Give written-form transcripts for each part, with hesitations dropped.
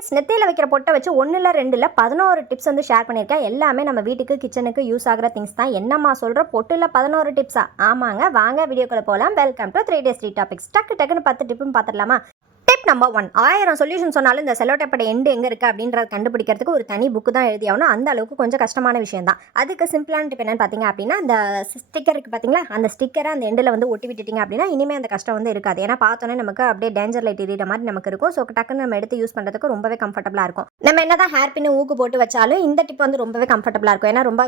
Friends, நெத்தியில் வைக்கிற பொட்டை வச்சு 1 இல்லை 2 இல்லை 11 டிப்ஸ் வந்து ஷேர் பண்ணியிருக்கேன். எல்லாமே நம்ம வீட்டுக்கு கிச்சனுக்கு யூஸ் ஆகிற திங்ஸ் தான். என்னம்மா சொல்கிற, பொட்டில் 11 டிப்ஸா? ஆமாங்க, வாங்க வீடியோக்குள்ளே போகலாம். Welcome to 3 days 3 topics. டக்குன்னு 10 டிப்புன்னு பார்த்துடலாமா? டிப் நம்பர் 1, 1000 சொல்யூஷன் சொன்னாலும் இந்த செல்லோ டேப்போட எண்டு எங்கே இருக்குது அப்படின்றத கண்டுபிடிக்கிறதுக்கு ஒரு தனி புக்கு தான் எழுதியாகணும். அந்த அளவுக்கு கொஞ்சம் கஷ்டமான விஷயம் தான். அதுக்கு சிம்பிளான டிப் என்னன்னு பார்த்தீங்க அப்படின்னா, அந்த ஸ்டிக்கர் இருக்குது பார்த்தீங்களா, அந்த ஸ்டிக்கரை அந்த எண்டில் வந்து ஒட்டி விட்டுட்டிங்க அப்படின்னா இனிமேல் அந்த கஷ்டம் வந்து இருக்காது. ஏன்னா பார்த்தோன்னே நமக்கு அப்படியே டேஞ்சர் லைட் எரியிற மாதிரி நமக்கு இருக்கும். ஸோ டக்குன்னு நம்ம எடுத்து யூஸ் பண்ணுறதுக்கு ரொம்பவே கம்ஃபர்டபுளாக இருக்கும். நம்ம என்ன தான் ஹேர் பின்னு ஊக்கு போட்டு வச்சாலும் இந்த டிப் வந்து ரொம்பவே கம்ஃபர்டபுளாக இருக்கும். ஏன்னா ரொம்ப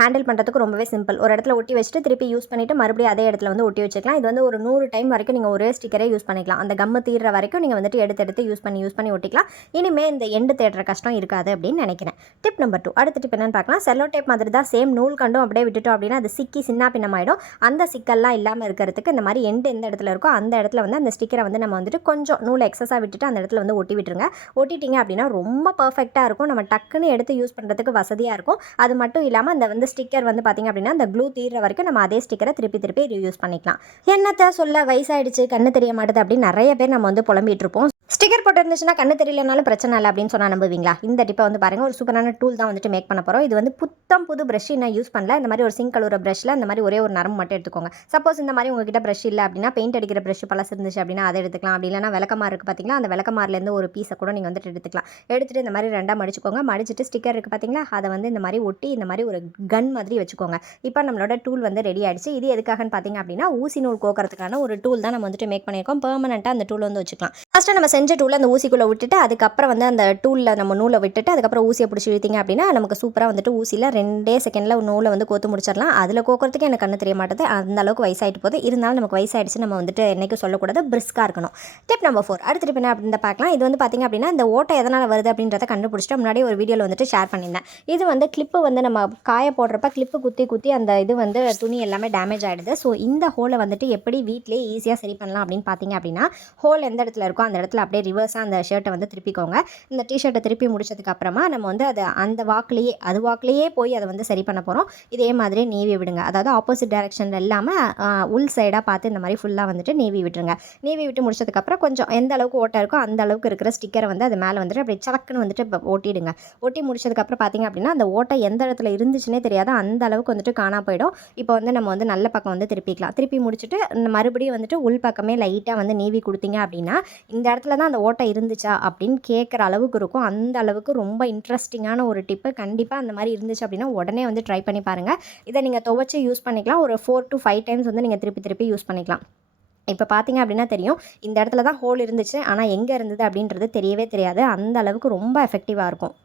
ஹேண்டில் பண்ணுறதுக்கு ரொம்பவே சிம்பிள். ஒரு இடத்துல ஒட்டி வச்சுட்டு திருப்பி யூஸ் பண்ணிவிட்டு மறுபடியும் அதே இடத்துல வந்து ஒட்டி வச்சுக்கலாம். இது வந்து ஒரு 100 டைம் வரைக்கும் நீங்கள் ஒரே ஸ்டிக்கரே யூஸ் பண்ணிக்கலாம். அந்த கம்மு தீர்ற வரைக்கும் நீங்கள் வந்துட்டு எடுத்து யூஸ் பண்ணி ஒட்டிக்கலாம். இனிமே இந்த எண்டு தேடுற கஷ்டம் இருக்காது அப்படின்னு நினைக்கிறேன். டிப் நம்பர் 2, அடுத்த டிப் என்னன்னு பார்க்கலாம். செல்லோ டேப் மாதிரி தான், சேம் நூல் கண்டும் அப்படியே விட்டுட்டோம் அப்படின்னா அது சிக்கி சின்ன பின்னமாயிடும். அந்த சிக்கல்லாம் இல்லாமல் இருக்கிறதுக்கு இந்த மாதிரி எண்டு எந்த இடத்துல இருக்கோ அந்த இடத்துல வந்து அந்த ஸ்டிக்கரை வந்து நம்ம வந்துட்டு கொஞ்சம் நூல் எக்ஸஸாக விட்டுட்டு அந்த இடத்துல வந்து ஒட்டி விட்டுருங்க. ஒட்டிட்டீங்க அப்படின்னா ரொம்ப பர்ஃபெக்டாக இருக்கும். நம்ம டக்குன்னு எடுத்து யூஸ் பண்ணுறதுக்கு வசதியாக இருக்கும். அது மட்டும் இல்லாமல் அந்த வந்து ஸ்டிக்கர் வந்து பார்த்திங்க அப்படின்னா அந்த க்ளூ தீர்ற வரைக்கும் நம்ம அதே ஸ்டிக்கரை திருப்பி யூஸ் பண்ணிக்கலாம். என்னத்தை சொல்ல, வயசாயிடுச்சு, கண்ணு தெரிய மாட்டுது அப்படின்னு நிறைய பேர் நம்ம வந்து புலம்பிட்டு இருப்போம். ஸ்டிக்கர் போட்டு இருந்துச்சுன்னா கண்ணு தெரியலனாலும் பிரச்சனை இல்லை அப்படின்னு சொன்னால் நம்புவீங்களா? இந்த டிப்பை வந்து பாருங்கள், ஒரு சூப்பரான டூல் தான் வந்துட்டு மேக் பண்ண போகிறோம். இது வந்து புது ப்ரஷ் நான் யூஸ் பண்ணல. இந்த மாதிரி ஒரு சிங்க் கழுவுற ப்ரஷ்ல இந்த மாதிரி ஒரே ஒரு நரம்பு மட்டும் எடுத்துக்கோங்க. சப்போஸ் இந்த மாதிரி உங்ககிட்ட ப்ரஷ் இல்லை அப்படின்னா, பெயிண்ட் அடிக்கிற ப்ரஷ் பழசு இருந்துச்சு அப்படின்னா அதை எடுத்துக்கலாம். அப்படி இல்லைனா விளக்கமாறு இருக்குது பார்த்தீங்களா, அந்த விளக்கமாரிலேருந்து ஒரு பீஸை கூட நீங்கள் வந்துட்டு எடுத்துக்கலாம். எடுத்துகிட்டு இந்த மாதிரி 2ஆக மடிச்சுக்கோங்க. மடிச்சுட்டு ஸ்டிக்கர் இருக்குது பார்த்தீங்களா, அதை வந்து இந்த மாதிரி ஒட்டி இந்த மாதிரி ஒரு கன் மாதிரி வச்சுக்கோங்க. இப்போ நம்மளோட டூல் வந்து ரெடி ஆகிடுச்சு. இது எதுக்காகன்னு பார்த்தீங்க அப்படின்னா, ஊசி நூல் கோக்கிறதுக்கான ஒரு டூல் தான் நம்ம வந்துட்டு மேக் பண்ணியிருக்கோம். பெர்மனெண்ட்டாக அந்த டூல் வந்து வச்சுக்கலாம். ஃபஸ்ட்டு நம்ம செஞ்ச டூல் அந்த ஊசிக்குள்ளே விட்டுட்டு அதுக்கப்புறம் வந்து அந்த டூலில் நம்ம நூலை விட்டுட்டு அதுக்கப்புறம் ஊசியை பிடிச்சி இழுத்தீங்க அப்படின்னா நமக்கு சூப்பராக வந்துட்டு ஊசியில் 2 செகண்டில் நூலை வந்து கோத்து முடிச்சிடலாம். அதில் கோக்கிறதுக்கு எனக்கு கண்ணு தெரிய மாட்டேது. அந்த அளவுக்கு வயசாகிட்டு போகுது. இருந்தாலும் நமக்கு வயசாகிடுச்சு, நம்ம வந்துட்டு என்றைக்கும் சொல்லக்கூடாது, பிரிஸ்காக இருக்கணும். டிப் நம்பர் 4, அடுத்த டிப் என்ன அப்படின்னு பார்க்கலாம். இது வந்து பார்த்திங்க அப்படின்னா இந்த ஓட்டை எதனால் வருது அப்படின்றத கண்டுபிடிச்சிட்டு முன்னாடி ஒரு வீடியோவில் வந்துட்டு ஷேர் பண்ணியிருந்தேன். இது வந்து கிளிப்பு வந்து நம்ம காய போடுறப்ப கிளிப்பு குத்தி அந்த இது வந்து துணி எல்லாமே டேமேஜ் ஆகிடுது. ஸோ இந்த ஹோலை வந்துட்டு எப்படி வீட்டிலே ஈஸியாக சரி பண்ணலாம் அப்படின்னு பார்த்தீங்க அப்படின்னா, ஹோல் எந்த இடத்துல இருக்கோ அந்த இடத்துல அப்படியே ரிவர்ஸாக அந்த ஷர்ட்டை வந்து திருப்பிக்கோங்க. இந்த டிஷர்ட்டை திருப்பி முடிச்சதுக்கு அப்புறமா நம்ம வந்து அதை அந்த வாக்கிலேயே போய் அதை வந்து சரி பண்ண போகிறோம். இதே மாதிரி நீவி விடுங்க. அதாவது ஆப்போசிட் டைரக்ஷனில் இல்லாமல் உள் சைடாக பார்த்து இந்த மாதிரி ஃபுல்லாக வந்துட்டு நீவி விட்டுருங்க. நீவி விட்டு முடிச்சதுக்கப்புறம் கொஞ்சம் எந்த அளவுக்கு ஓட்டை இருக்கோ அந்த அளவுக்கு இருக்கிற ஸ்டிக்கரை வந்து அது மேலே வந்துட்டு அப்படி சலக்குன்னு வந்துட்டு ஒட்டிடுங்க. ஒட்டி முடிச்சதுக்கப்புறம் பார்த்திங்க அப்படின்னா அந்த ஓட்டை எந்த இடத்துல இருந்துச்சுன்னே தெரியாது, அந்த அளவுக்கு வந்துட்டு காணா போயிடும். இப்போ வந்து நம்ம வந்து நல்ல பக்கம் வந்து திருப்பிக்கலாம். திருப்பி முடிச்சுட்டு மறுபடியும் வந்துட்டு உள் பக்கமே லைட்டாக வந்து நீவி கொடுத்தீங்க அப்படின்னா இந்த இடத்துல தான் அந்த ஓட்டை இருந்துச்சா அப்படின்னு கேட்குற அளவுக்கு இருக்கும். அந்த அளவுக்கு ரொம்ப இன்ட்ரெஸ்டிங்கான ஒரு டிப்பு. கண்டிப்பாக அந்த மாதிரி இருந்துச்சு அப்படின்னா உடனே வந்து ட்ரை பண்ணி பாருங்கள். இதை நீங்கள் துவைச்சி யூஸ் பண்ணிக்கலாம். ஒரு 4 to 5 டைம்ஸ் வந்து நீங்கள் திருப்பி யூஸ் பண்ணிக்கலாம். இப்போ பார்த்தீங்க அப்படின்னா தெரியும், இந்த இடத்துல தான் ஹோல் இருந்துச்சு, ஆனால் எங்கே இருந்தது அப்படின்றது தெரியவே தெரியாது. அந்த அளவுக்கு ரொம்ப எஃபெக்டிவாக இருக்கும்.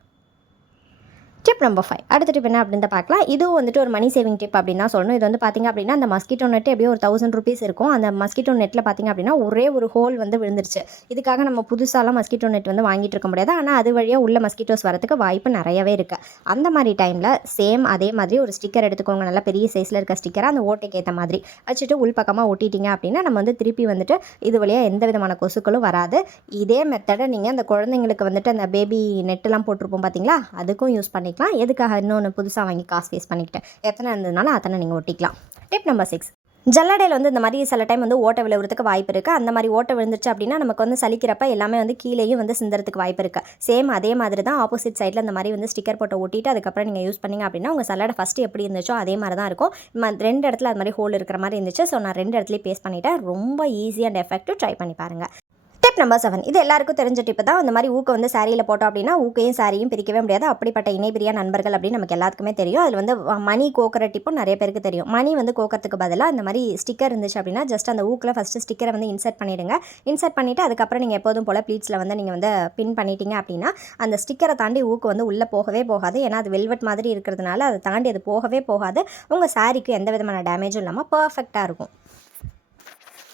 டிப் நம்பர் 5, அடுத்த டிப் என்ன அப்படின்னு பார்க்கலாம். இதுவும் வந்துட்டு ஒரு மணி சேவிங் டிப் அப்படின்னு தான் சொல்லணும். இது வந்து பார்த்திங்க அப்படின்னா அந்த மஸ்கிட்டோ நெட் எப்படியும் ஒரு 1000 rupees இருக்கும். அந்த மஸ்கிட்டோ நெட்டில் பார்த்திங்க அப்படின்னா ஒரே ஒரு ஹோல் வந்து விழுந்துருச்சு. இதுக்காக நம்ம புதுசாலாம் மஸ்கிட்டோ நெட் வந்து வாங்கிட்டு இருக்க முடியாது. ஆனால் அது வழியாக உள்ள மஸ்கிட்டோஸ் வரதுக்கு வாய்ப்பு நிறையவே இருக்குது. அந்த மாதிரி டைமில் சேம் அதே மாதிரி ஒரு ஸ்டிக்கர் எடுத்துக்கோங்க. நல்லா பெரிய சைஸில் இருக்க ஸ்டிக்கரை அந்த ஓட்டைக்கு ஏற்ற மாதிரி வச்சுட்டு உள் பக்கமாக ஒட்டிட்டீங்க அப்படின்னா நம்ம வந்து திருப்பி வந்துட்டு இது வழியாக எந்த விதமான கொசுக்களும் வராது. இதே மெத்தடை நீங்கள் அந்த குழந்தைங்களுக்கு வந்துட்டு அந்த பேபி நெட்டெல்லாம் போட்டிருப்போம் பார்த்தீங்களா, அதுக்கும் யூஸ் பண்ணிக்கலாம். எதுக்காக இன்னொன்று புதுசாக வாங்கி காசு வேஸ்ட் பண்ணிக்கிட்டேன், எத்தனை இருந்ததுனால அத்தனை நீங்கள் ஒட்டிக்கலாம். டிப் நம்பர் 6, ஜல்லடையில் வந்து இந்த மாதிரி சில டைம் வந்து ஓட்டை விழுவுறதுக்கு வாய்ப்பு இருக்குது. அந்த மாதிரி ஓட்டை விழுந்துச்சு அப்படின்னா நமக்கு வந்து சலிக்கிறப்ப எல்லாமே வந்து கீழேயும் வந்து சிந்துறதுக்கு வாய்ப்பு இருக்குது. சேம் அதே மாதிரி தான் ஆப்போசிட் சைடில் இந்த மாதிரி வந்து ஸ்டிக்கர் போட்டு ஒட்டிட்டு அதுக்கப்புறம் நீங்கள் யூஸ் பண்ணிங்க அப்படின்னா உங்கள் சல்லடை ஃபஸ்ட்டு எப்படி இருந்துச்சோ அதே மாதிரி தான் இருக்கும். 2 இடத்துல அது மாதிரி ஹோல் இருக்கிற மாதிரி இருந்துச்சு. ஸோ நான் 2 இடத்துலையும் பேஸ்ட் பண்ணிவிட்டேன். ரொம்ப ஈஸி அண்ட் எஃபெக்டிவ், ட்ரை பண்ணி பாருங்கள். டிப் நம்பர் 7, இது எல்லாருக்கும் தெரிஞ்ச டிப்பு தான். இந்த மாதிரி ஊக்க வந்து சாரியில் போட்டோம் அப்படின்னா ஊக்கையும் சாரியும் பிரிக்கவே முடியாது. அப்படிப்பட்ட இணைபிரியா நண்பர்கள் அப்படின்னு நமக்கு எல்லாத்துக்குமே தெரியும். அதில் வந்து மணி கோக்கிற டிப்பும் நிறைய பேருக்கு தெரியும். மணி வந்து கோக்கிறதுக்கு பதிலாக இந்த மாதிரி ஸ்டிக்கர் இருந்துச்சு அப்படின்னா ஜஸ்ட் அந்த ஊக்கில் ஃபஸ்ட்டு ஸ்டிக்கரை வந்து இன்சர்ட் பண்ணிவிடுங்க. இன்சர்ட் பண்ணிவிட்டு அதுக்கப்புறம் நீங்கள் எப்போதும் போல் ப்ளீட்ஸில் வந்து நீங்கள் வந்து பின் பண்ணிட்டீங்க அப்படின்னா அந்த ஸ்டிக்கரை தாண்டி ஊக்கு வந்து உள்ளே போகவே போகாது. ஏன்னா அது வெல்வெட் மாதிரி இருக்கிறதுனால அதை தாண்டி அது போகவே போகாது. உங்கள் சாரிக்கு எந்த விதமான டேமேஜும் இல்லாமல் பர்ஃபெக்டாக இருக்கும்.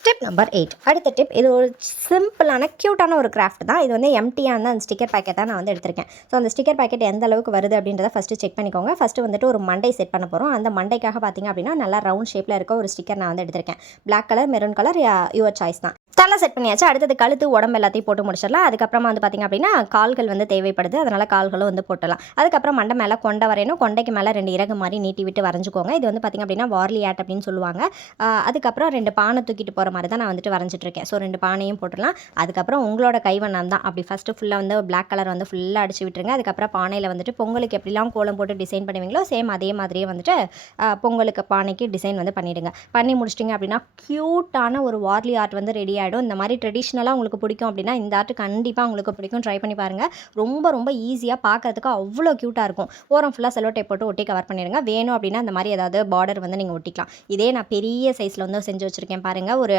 டிப் நம்பர் 8, அடுத்த டிப். இது ஒரு சிம்பிளான க்யூட்டான ஒரு கிராஃப்ட் தான். இது வந்து எம்டியான அந்த ஸ்டிக்கர் பேக்கெட்டாக நான் வந்து எடுத்திருக்கேன். ஸோ அந்த ஸ்டிக்கர் பேக்கெட் எந்த அளவுக்கு வருது அப்படின்றத ஃபஸ்ட்டு செக் பண்ணிக்கோங்க. ஃபஸ்ட்டு வந்துட்டு ஒரு மண்டை செட் பண்ண போகிறோம். அந்த மண்டைக்காக பார்த்திங்க அப்படின்னா நல்லா ரவுண்ட் ஷேப்பில் இருக்க ஒரு ஸ்டிக்கர் நான் வந்து எடுத்திருக்கேன். Black colour, maroon colour, your choice தான். தலை செட் பண்ணியாச்சு. அடுத்தது கழுத்து, உடம்பு எல்லாத்தையும் போட்டு முடிச்சிடலாம். அதுக்கப்புறமா வந்து பார்த்திங்க அப்படின்னா கால்கள் வந்து தேவைப்படுது, அதனால் கால்களும் வந்து போட்டலாம். அதுக்கப்புறம் மண்டை மேலே கொண்டை வரையணும். கொண்டைக்கு மேலே 2 இறகு மாதிரி நீட்டி விட்டு வரைஞ்சிக்கோங்க. இது வந்து பார்த்திங்க அப்படின்னா வார்லி ஆட் அப்படின்னு சொல்லுவாங்க. அதுக்கப்புறம் 2 பானை தூக்கிட்டு போகிற போடுற மாதிரி தான் நான் வந்துட்டு வரைஞ்சிட்ருக்கேன். ஸோ 2 பானையும் போட்டுடலாம். அதுக்கப்புறம் உங்களோட கைவண்ணம் தான். அப்படி ஃபஸ்ட்டு ஃபுல்லாக வந்து பிளாக் கலர் வந்து ஃபுல்லாக அடிச்சு விட்டுருங்க. அதுக்கப்புறம் பானையில் வந்துட்டு பொங்கலுக்கு எப்படிலாம் கோலம் போட்டு டிசைன் பண்ணுவீங்களோ சேம் அதே மாதிரியே வந்துட்டு பொங்கலுக்கு பானைக்கு டிசைன் வந்து பண்ணிவிடுங்க. பண்ணி முடிச்சிட்டிங்க அப்படின்னா க்யூட்டான ஒரு வார்லி ஆர்ட் வந்து ரெடி ஆகிடும். இந்த மாதிரி ட்ரெடிஷ்னலாக உங்களுக்கு பிடிக்கும் அப்படின்னா இந்த ஆர்ட் கண்டிப்பாக உங்களுக்கு பிடிக்கும். ட்ரை பண்ணி பாருங்கள். ரொம்ப ரொம்ப ஈஸியாக பார்க்கறதுக்கு அவ்வளோ க்யூட்டாக இருக்கும். ஓரம் ஃபுல்லாக செல்லோ டேப் போட்டு ஒட்டி கவர் பண்ணிடுங்க. வேணும் அப்படின்னா இந்த மாதிரி ஏதாவது பார்டர் வந்து நீங்கள் ஒட்டிக்கலாம். இதே நான் பெரிய சைஸில் வந்து செஞ்சு வச்சுருக்கேன் பாருங்கள். ஒரு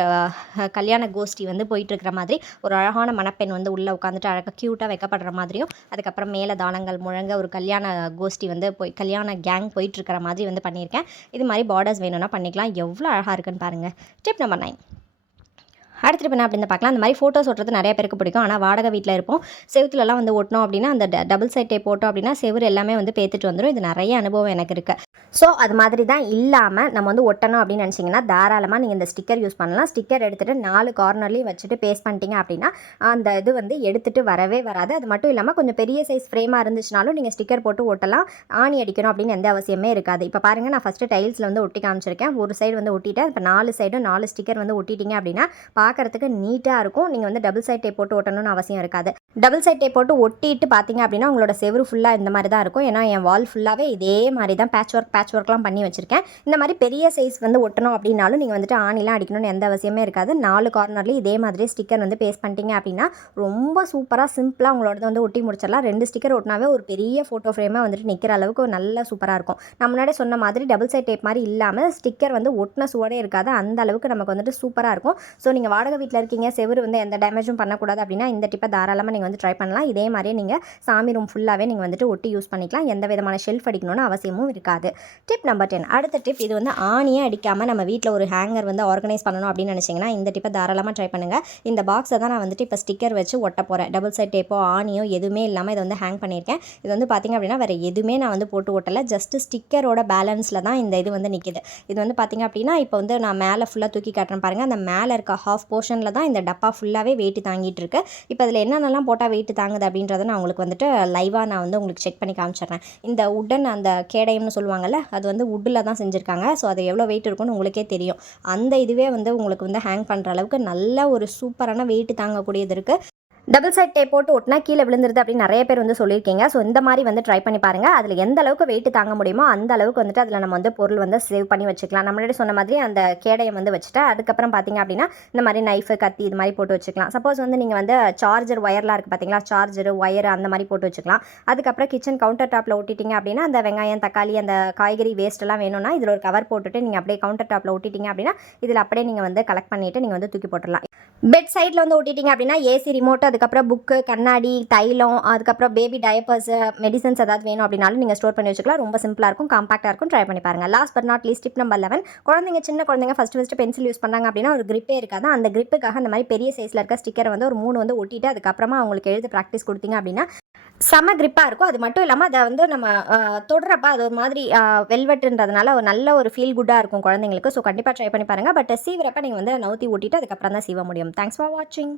கல்யாண கோஷ்டி வந்து போயிட்டுருக்கிற மாதிரி ஒரு அழகான மணப்பெண் வந்து உள்ளே உட்காந்துட்டு அழகாக க்யூட்டாக வைக்கப்படுற மாதிரியும், அதுக்கப்புறம் மேலே தானங்கள் முழங்க ஒரு கல்யாண கோஷ்டி வந்து கல்யாண கேங் போயிட்டுருக்கிற மாதிரி வந்து பண்ணியிருக்கேன். இது மாதிரி பார்டர்ஸ் வேணும்னா பண்ணிக்கலாம். எவ்வளோ அழகாக இருக்குன்னு பாருங்கள். Tip number 9. அடுத்து இப்போ என்ன அப்படின்னு பார்க்கலாம். அந்த மாதிரி ஃபோட்டோஸ் ஒட்டுறது நிறைய பேருக்கு பிடிக்கும். ஆனால் வாடகை வீட்டில் இருப்போம். செவுத்துலலாம் வந்து ஒட்டினோம் அப்படின்னா அந்த டபுள் சைட் டேப் போட்டோம் அப்படின்னா செவுரு எல்லாமே வந்து பேத்துட்டு வந்துடும். இது நிறைய அனுபவம் எனக்கு இருக்குது. ஸோ அது மாதிரி தான் இல்லாமல் நம்ம வந்து ஒட்டணும் அப்படின்னு நினச்சிங்கன்னா தாராளமாக நீங்கள் இந்த ஸ்டிக்கர் யூஸ் பண்ணலாம். ஸ்டிக்கர் எடுத்துகிட்டு 4 கார்னர்லேயும் வச்சுட்டு பேஸ்ட் பண்ணிட்டீங்க அப்படின்னா அந்த இது வந்து எடுத்துகிட்டு வரவே வராது. அது மட்டும் இல்லாமல் கொஞ்சம் பெரிய சைஸ் ஃப்ரேமாக இருந்துச்சுனாலும் நீங்கள் ஸ்டிக்கர் போட்டு ஒட்டலாம். ஆணி அடிக்கணும் அப்படின்னு எந்த அவசியமே இருக்காது. இப்போ பாருங்கள், நான் ஃபஸ்ட்டு டைல்ஸில் வந்து ஒட்டி காமிச்சிருக்கேன். ஒரு சைடு வந்து ஒட்டிட்டேன். இப்போ 4 சைடும் 4 ஸ்டிக்கர் வந்து ஒட்டிட்டீங்க அப்படின்னா பார்க்குறதுக்கு நீட்டாக இருக்கும். நீங்கள் வந்து டபுள் சைட் டேப் போட்டு ஒட்டணும்னு அவசியம் இருக்காது. டபுள் சைட் டேப் போட்டு ஒட்டிட்டு பார்த்தீங்க அப்படின்னா உங்களோட செவரு ஃபுல்லாக இந்த மாதிரி தான் இருக்கும். ஏன்னா என் வால் ஃபுல்லாகவே இதே மாதிரி தான் பேட்ச் ஒர்க்லாம் பண்ணி வச்சுருக்கேன். இந்த மாதிரி பெரிய சைஸ் வந்து ஒட்டணும் அப்படின்னாலும் நீங்கள் வந்துட்டு ஆணிலாம் அடிக்கணும்னு எந்த அவசியமே இருக்காது. 4 கார்னர்லேயும் இதே மாதிரி ஸ்டிக்கர் வந்து பேஸ்ட் பண்ணிட்டீங்க அப்படின்னா ரொம்ப சூப்பராக சிம்பிளாக உங்களோட வந்து ஒட்டி முடிச்சிடலாம். 2 ஸ்டிக்கர் ஒட்டினாவே ஒரு பெரிய ஃபோட்டோ ஃப்ரேமாக வந்துட்டு நிற்கிற அளவுக்கு நல்ல சூப்பராக இருக்கும். நான் முன்னாடி சொன்ன மாதிரி டபுள் சைட் டேப் மாதிரி இல்லாமல் ஸ்டிக்கர் வந்து ஒட்டின சுவடே இருக்காது. அந்த அளவுக்கு நமக்கு வந்துட்டு சூப்பராக இருக்கும். ஸோ நீங்கள் வாடகை வீட்டில் இருக்கீங்க, செவரு வந்து எந்த டேமேஜும் பண்ணக்கூடாது அப்படின்னா இந்த டிப்பை தாராளமாக நீங்கள் வந்து ட்ரை பண்ணலாம். இதே மாதிரியே நீங்கள் சாமி ரூம் ஃபுல்லாகவே நீங்கள் வந்துட்டு ஒட்டி யூஸ் பண்ணிக்கலாம். எந்த விதமான ஷெல்ஃப் அடிக்கணும்னு அவசியமும் இருக்காது. Tip number 10. அடுத்த டிப், இது வந்து ஆணியே அடிக்காமல் நம்ம வீட்டில் ஒரு ஹேங்கர் வந்து ஆர்கனைஸ் பண்ணணும் அப்படின்னு நினச்சிங்கன்னா இந்த டிப்பை தாராளமாக ட்ரை பண்ணுங்கள். இந்த பாக்ஸை தான் நான் வந்துட்டு இப்போ ஸ்டிக்கர் வச்சு ஒட்ட போகிறேன். டபுள் சைட் டேப்போ ஆணியோ எதுவுமே இல்லாமல் இதை வந்து ஹேங் பண்ணியிருக்கேன். இது வந்து பார்த்திங்க அப்படின்னா வேறு எதுவுமே நான் வந்து போட்டு ஒட்டலை. ஜஸ்ட் ஸ்டிக்கரோட பேலன்ஸில் தான் இந்த இது வந்து நிற்கிது. இது வந்து பார்த்திங்க அப்படின்னா இப்போ வந்து நான் மேலே ஃபுல்லாக தூக்கி காட்டுறேன் பாருங்கள். அந்த மேலே இருக்க ஹாஃப் போர்ஷனில் தான் இந்த டப்பா ஃபுல்லாகவே வெயிட்டு தாங்கிட்டு இருக்கு. இப்போ அதில் என்னென்னலாம் போட்டால் வெயிட்டு தாங்குது அப்படின்றத நான் உங்களுக்கு வந்துட்டு லைவாக நான் வந்து உங்களுக்கு செக் பண்ணி காமிச்சிடுறேன். இந்த உட்டன் அந்த கேடயம்னு சொல்லுவாங்கள்ல, அது வந்து உட்டில் தான் செஞ்சுருக்காங்க. ஸோ அது எவ்வளோ வெயிட் இருக்குன்னு உங்களுக்கே தெரியும். அந்த இதுவே வந்து உங்களுக்கு வந்து ஹேங் பண்ணுற அளவுக்கு நல்ல ஒரு சூப்பரான வெயிட்டு தாங்கக்கூடியது இருக்குது. டபுள் சைட் டேப் போட்டு ஒட்டினா கீழே விழுந்துருது அப்படின்னு நிறைய பேர் வந்து சொல்லியிருக்கீங்க. ஸோ இந்த மாதிரி வந்து ட்ரை பண்ணி பாருங்கள். அதில் எந்த அளவுக்கு வெயிட் தாங்க முடியுமோ அந்த அளவுக்கு வந்துட்டு அதில் நம்ம வந்து பொருள் வந்து சேவ் பண்ணி வச்சுக்கலாம். நம்ம முன்னாடி சொன்ன மாதிரி அந்த கேடயம் வந்து வச்சுட்டு அதுக்கப்புறம் பார்த்திங்க அப்படின்னா இந்த மாதிரி நைஃபு கத்தி இது மாதிரி போட்டு வச்சுக்கலாம். சப்போஸ் வந்து நீங்கள் வந்து சார்ஜர் ஒயர்லாம் இருக்குது பார்த்தீங்களா, சார்ஜரு ஒயர் அந்த மாதிரி போட்டு வச்சுக்கலாம். அதுக்கப்புறம் கிச்சன் கவுண்டர் டாப்பில் ஒட்டிட்டிங்க அப்படின்னா அந்த வெங்காயம் தக்காளி அந்த காய்கறி வேஸ்ட்டெல்லாம் வேணும்னா இதில் ஒரு கவர் போட்டுட்டு நீங்கள் அப்படியே கவுண்டர் டாப்பில் ஒட்டிட்டிங்க அப்படின்னா இதில் அப்படியே நீங்கள் வந்து கலெக்ட் பண்ணிவிட்டு நீங்கள் வந்து தூக்கி போட்டுடலாம். பெட் சைடில் வந்து ஒட்டிட்டிங்க அப்படின்னா ஏசி ரிமோட், அதுக்கப்புறம் புக்கு, கண்ணாடி, தைலம், அதுக்கப்புறம் பேபி டயப்பர்ஸு, மெடிசன்ஸ் ஏதாவது வேணும் அப்படின்னாலும் நீங்கள் ஸ்டோர் பண்ணி வச்சுக்கலாம். ரொம்ப சிம்பிளாக இருக்கும், காம்பாக்டாக இருக்கும். ட்ரை பண்ணி பாருங்கள். Last but not least tip number 11. சின்ன குழந்தைங்க ஃபஸ்ட்டு பென்சில் யூஸ் பண்ணாங்க அப்படின்னா ஒரு கிரிப்பே இருக்காது. அந்த கிரிப்புக்காக அந்த மாதிரி பெரிய சைஸில் இருக்க ஸ்டிக்கரை வந்து ஒரு 3 வந்து ஒட்டிட்டு அதுக்கப்புறமா அவங்களுக்கு எழுத ப்ராக்டிஸ் கொடுத்தீங்க அப்படின்னா செம கிரிப்பாக இருக்கும். அது மட்டும் இல்லாமல் அதை வந்து நம்ம தொடுறப்ப அது ஒரு மாதிரி வெல்வெட்டுன்றதுனால ஒரு நல்ல ஒரு ஃபீல் குட்டாக இருக்கும் குழந்தைங்களுக்கு. ஸோ கண்டிப்பாக ட்ரை பண்ணி பாருங்கள். பட் சீவுறப்ப நீங்கள் வந்து நவுத்தி ஒட்டிட்டு அதுக்கப்புறம் தான் சீவ முடியும். தேங்க்ஸ் ஃபார் வாட்சிங்.